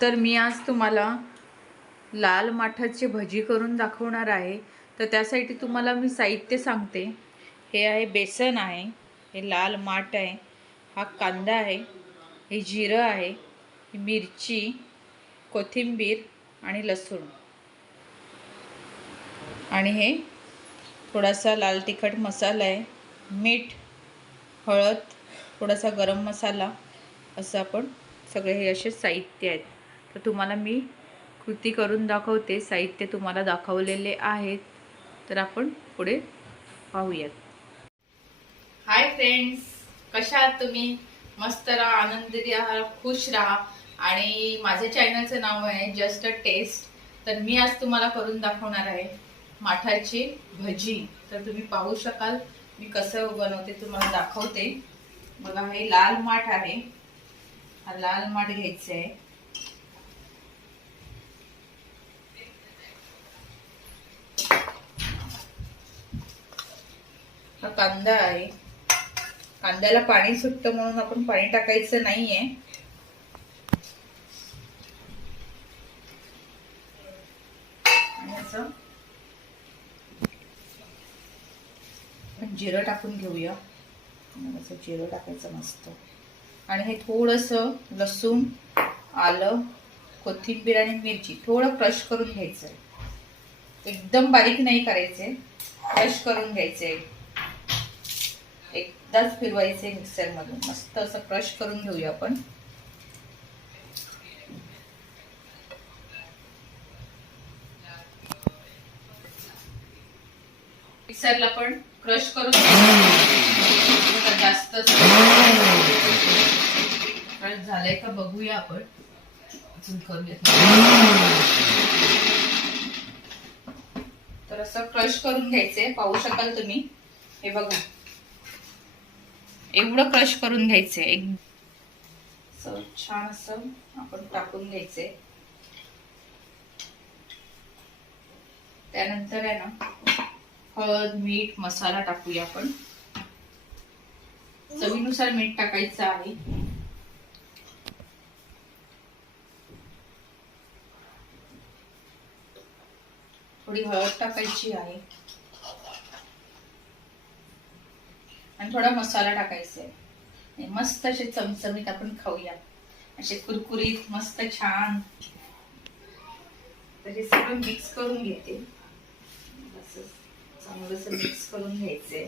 तर मी आज तुम्हाला लाल माठाची भजी करून दाखवणार आहे. तर त्यासाठी तुम्हाला मी साहित्य सांगते. हे आहे बेसन आहे हे लाल माठ आहे हा कांदा आहे हे जिरं आहे ही मिरची कोथिंबीर आणि लसूण. आणि हे थोडासा लाल तिखट मसाला आहे मीठ हळद थोडासा गरम मसाला असं आपण सगळे हे असे साहित्य आहेत. तर तुम्हाला मी कृती करून दाखवते. साहित्य तुम्हाला दाखवलेले आहेत. तर आपण पुढे पाहूयात. हाय फ्रेंड्स कशा आहात तुम्ही? मस्त राहा आनंदी राहा खुश राहा. आणि माझ्या चॅनलचं नाव आहे जस्ट अ टेस्ट तर मी आज तुम्हाला करून दाखवणार आहे माठाची भजी. तर तुम्ही पाहू शकाल मी कसं बनवते तुम्हाला दाखवते. बघा हे लाल माठ आहे. हा लाल माठ घ्यायचा आहे. हा कांदा आहे. कांद्याला पाणी सुटतं म्हणून आपण पाणी टाकायचं नाहीये. जिरं टाकून घेऊया. असं जिरं टाकायचं मस्त. आणि हे थोडंसं लसूण आलं कोथिंबीर आणि मिरची थोडं क्रश करून घ्यायचं एकदम बारीक नाही करायचे क्रश करून घ्यायचे एकदाच फिरवायचे मिक्सरमधून. मस्त असं क्रश करून घेऊया आपण. मिक्सरला पण क्रश करून जास्त क्रश झालंय का बघूया आपण. अजून करूया तर असं क्रश करून घ्यायचंय. पाहू शकाल तुम्ही. हे बघा. एवढं क्रश करून घ्यायचंय. एक छान असं आपण टाकून घ्यायचंय. त्यानंतर आहे ना हळद मीठ मसाला टाकूया आपण. चवीनुसार मीठ टाकायचं आहे. थोडी हळद टाकायची आहे. आणि थोडा मसाला टाकायचा आहे. मस्त असे चमचमीत आपण खाऊया. असे कुरकुरीत मस्त छान. तर हे सगळं मिक्स करून घेते. असं चांगलंस मिक्स करून घ्यायचंय.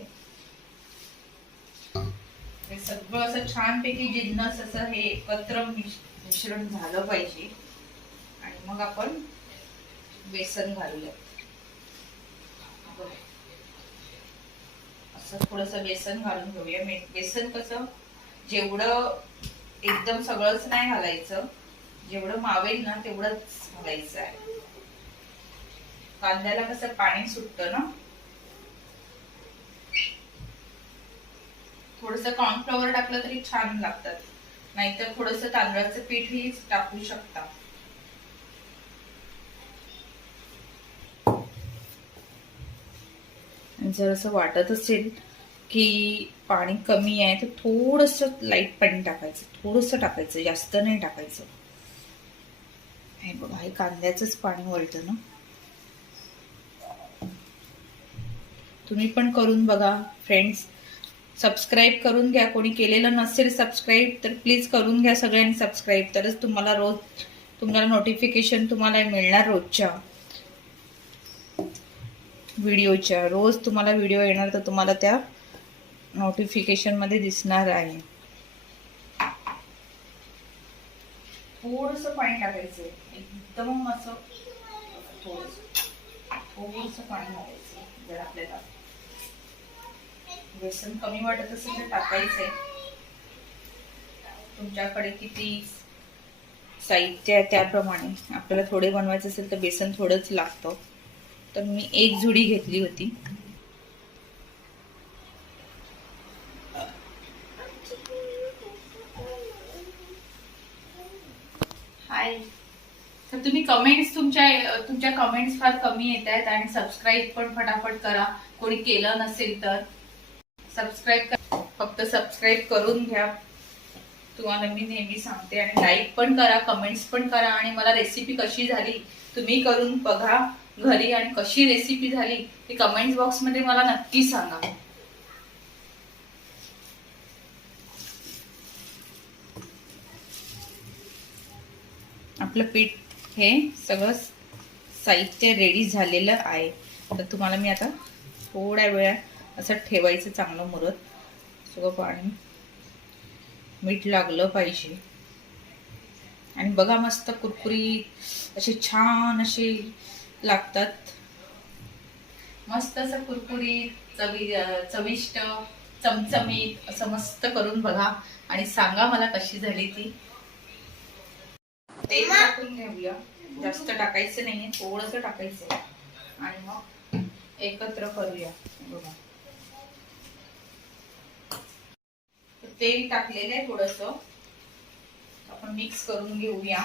हे सगळं असं छानपैकी जिन्नस असं हे एकत्र मिश्रण झालं पाहिजे. आणि मग आपण बेसन घालूया बघा. असं थोडस बेसन घालून घेऊया. बेसन कसं जेवढं एकदम सगळंच नाही घालायचं जेवढं मावेल ना तेवढंच घालायचं आहे. कांद्याला कसं पाणी सुटतं ना? थोडस कॉर्नफ्लॉवर टाकलं तरी छान लागतात. नाहीतर थोडस तांदळाचं पीठही टाकू शकता. जर असं वाटत असेल की पाणी कमी आहे तर थोडस लाइट पाणी टाकायचं. थोडस टाकायचं जास्त नाही टाकायचं. हे बघा हे कांद्याचंच पाणी वळतं ना. तुम्ही पण करून बघा फ्रेंड्स सबस्क्राईब करून घ्या. कोणी केलेलं नसेल सबस्क्राईब तर प्लीज करून घ्या सगळ्यांनी सबस्क्राईब तरच तुम्हाला रोज तुम्हाला नोटिफिकेशन तुम्हाला मिळणार रोजच्या. व्हिडिओच्या. रोज तुम्हाला व्हिडिओ येणार तर तुम्हाला त्या नोटिफिकेशनमध्ये दिसणार आहे. थोडस पाणी टाकायचं. एकदम असं थोडस. थोडस पाणी घालायचं जर आपल्याला बेसन कमी वाटत असेल तर टाकायचंय. तुमच्याकडे किती साहित्य आहे त्याप्रमाणे. आपल्याला थोडे बनवायचं असेल तर बेसन थोडंच लागतं. तर मी एक जुडी घेतली होती. हाय तर तुम्ही कमेंट्स तुमच्या तुमच्या कमेंट्स फार कमी येत आहेत आणि सबस्क्राईब पण फटाफट करा. कोणी केलं नसेल तर सबस्क्राईब फक्त सबस्क्राईब करून घ्या. तुम्हाला मी नेहमी सांगते आणि लाईक पण करा कमेंट्स पण करा आणि मला रेसिपी कशी झाली तुम्ही करून बघा. घरी आणि कशी रेसिपी झाली ती कमेंट बॉक्समध्ये मला नक्की सांगा. आपलं पीठ हे सगळं साहित्य रेडी झालेलं आहे. तर तुम्हाला मी आता थोड्या वेळा असं ठेवायचं चांगलं मुरत. सगळं पाणी मीठ लागलं पाहिजे. आणि बघा मस्त कुरकुरी असे छान असे लागतात. मस्त असं कुरकुरीत चवी चविष्ट चमचमीत असं मस्त करून बघा. आणि सांगा मला कशी झाली ती. तेल टाकून घेऊया जास्त टाकायचं नाहीये थोडस टाकायचं आणि मग एकत्र करूया. बघा. तेल टाकलेलं आहे थोडस. आपण मिक्स करून घेऊया.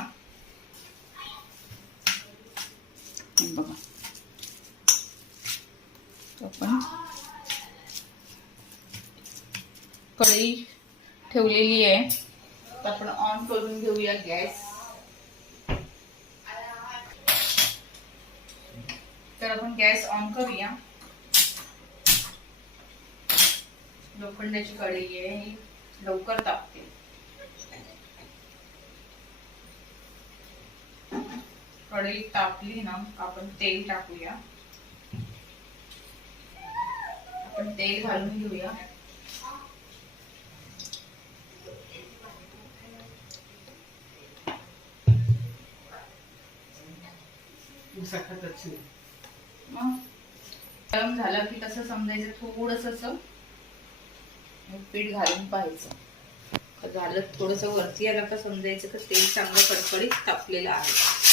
तर आपण ऑन करून घेऊया गॅस तर गॅस ऑन करूया. लोखंडाची कढई आहे. ही लवकर तापते. कढई तापली ना आपण तेल टाकूया. आपण तेल घालून घेऊया. मग गरम झालं की कसं समजायचं थोडस असं पीठ घालून पाहायचं. झालं थोडस वरती आलं का समजायचं का तेल चांगलं कडकडीत तापलेलं आहे.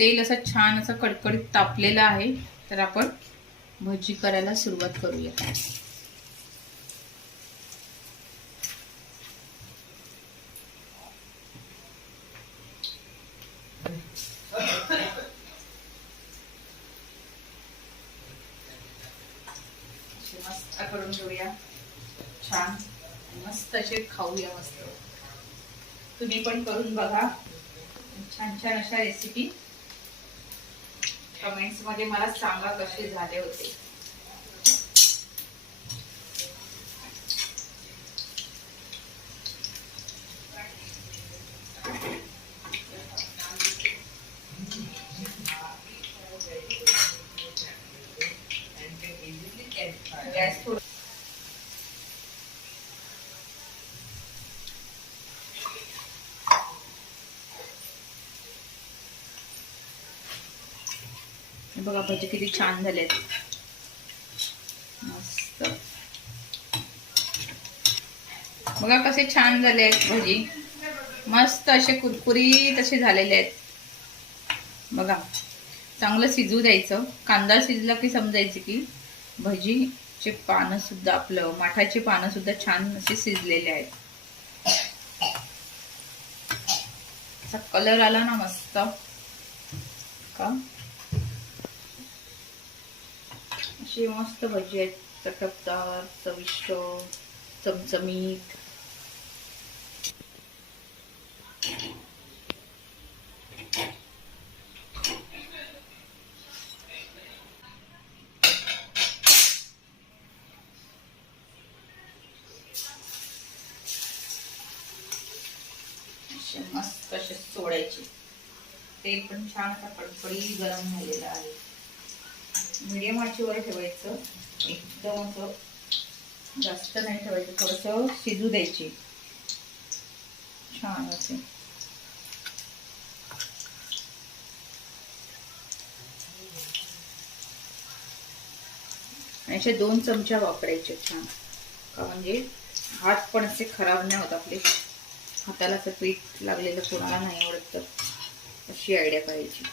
तेल असं छान असं कडकडीत तापलेलं आहे तर आपण भजी करायला सुरुवात करूया. मस्त करून घेऊया. छान. मस्त असे खाऊया मस्त. तुम्ही पण करून बघा. छान छान अशा रेसिपी कमेंट्समध्ये मला सांगा कसे झाले होते गॅस थोडं हे बघा भजी किती छान झालेत. मस्त. बघा कसे छान झाले आहेत भजी. मस्त असे कुरकुरीत असे झालेले आहेत. बघा चांगलं शिजू द्यायचं. कांदा शिजला की समजायचं की भजीचे पानं सुद्धा आपलं माठाचे पानं सुद्धा छान असे शिजलेले आहेत. असा कलर आला ना मस्त. का? अशी मस्त भजी आहेत. चटकदार चविष्ट चमचमीत. मस्त कसे सोडायचे. ते पण छान आता कडकडी गरम झालेलं आहे. मीडियम आचीवर ठेवायचं. एकदम असं जास्त नाही ठेवायचं थोडंसं शिजू द्यायची. छान असे. आणि असे दोन चमचा वापरायचे छान. का म्हणजे हात पण असे खराब नाही होत आपले हाताला असं पीठ लागलेलं कोणाला नाही आवडत तर. अशी आयडिया करायची.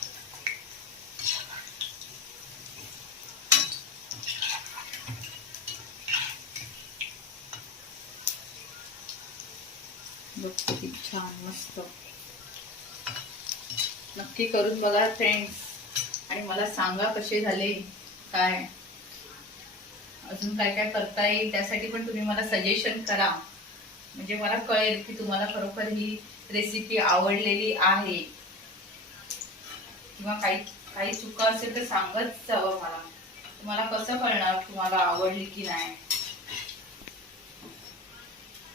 बघ किती छान मस्त. नक्की करून बघा फ्रेंड्स आणि मला सांगा कसे झाले काय? अजून काय काय करता येईल त्यासाठी पण तुम्ही मला सजेशन करा. म्हणजे मला कळेल की तुम्हाला खरोखर ही रेसिपी आवडलेली आहे. किंवा काही काही चुका असेल तर सांगत जावं मला. तुम्हाला कसं कळणार तुम्हाला आवडली की नाही?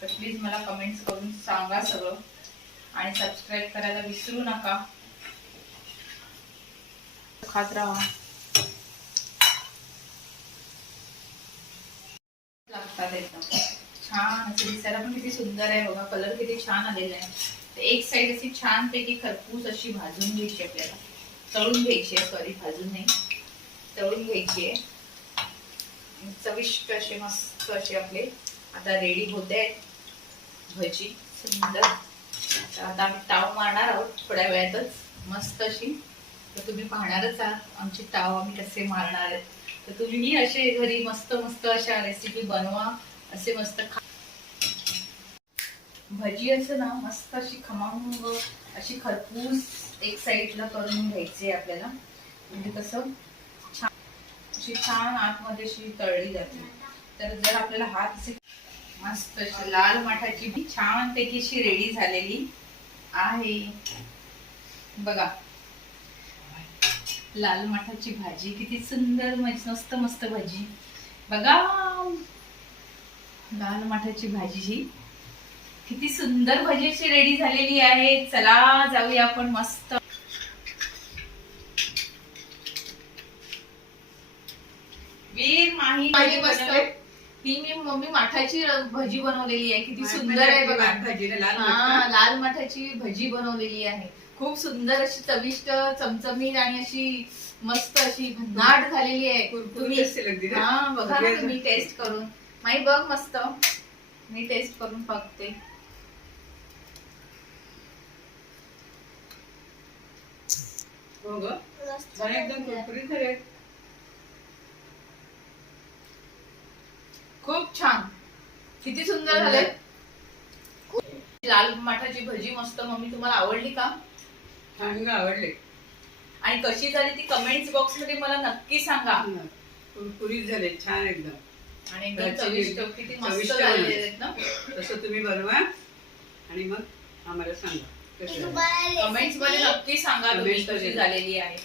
तर प्लीज मला कमेंट्स करून सांगा सगळं. आणि सबस्क्राईब करायला विसरू नका. खात राहा. लागतात एकदम छान असं दिसायला पण किती सुंदर आहे बघा. कलर किती छान आलेला आहे. तर एक साइड अशी छान पैकी खरपूस अशी भाजून घ्यायची आपल्याला. तळून घ्यायची आहे. सॉरी भाजून नाही. तळून घ्यायची आहे. चविष्ट असे मस्त असे आपले. आता रेडी होते आहेत. भजी सुंदर. आता आम्ही ताव मारणार आहोत थोड्या वेळातच मस्त अशी. तर तुम्ही पाहणारच आहात आमची ताव आम्ही कसे मारणार आहेत. तर तुम्हीही असे घरी मस्त मस्त अशा रेसिपी बनवा असे मस्त खा. भजी असं ना मस्त अशी खमांग अशी खरपूस एक साईडला करून घ्यायची आहे आपल्याला. म्हणजे कसं छान अशी छान आतमध्ये अशी तळली जाते. तर जर आपल्याला हात असे मस्त अशी लाल मठाची भी छान पैकी अशी रेडी झालेली आहे. बघा. लाल मठाची भाजी किती सुंदर मस्त मस्त भाजी. बघा. लाल मठाची भाजी ही. किती सुंदर भजी अशी रेडी झालेली आहे. चला जाऊया आपण मस्त. वीर माही मस्त. ही मी मम्मी माठाची भजी बनवलेली आहे किती सुंदर आहे बघा. भाजीला लाल हा माठाची भजी बनवलेली आहे. खूप सुंदर अशी चविष्ट चमचमीत आणि अशी मस्त अशी भन्नाट झालेली आहे. तुम्ही? हा बघा ना तुम्ही. टेस्ट करून. माई बघ मस्त. मी टेस्ट करून बघते. हो ग. एकदम कुरकुरीत झाले किती सुंदर झाले. लाल माठाची भजी मस्त मम्मी तुम्हाला आवडली का? आवडली. आणि कशी झाली ती कमेंट्स बॉक्समध्ये मला नक्की सांगा. कुरकुरीत झाले छान एकदम. आणि किती मस्त तसं तुम्ही बनवा. आणि मग आम्हाला सांगा कमेंट्समध्ये नक्की सांगा तुम्ही कशी झालेली आहे.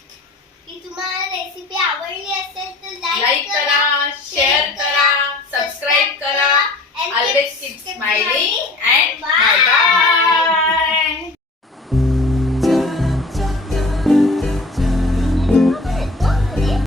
की तुम्हाला रेसिपी आवडली असेल तर लाईक करा शेअर करा सबस्क्राईब करा. always keep smiling and bye bye.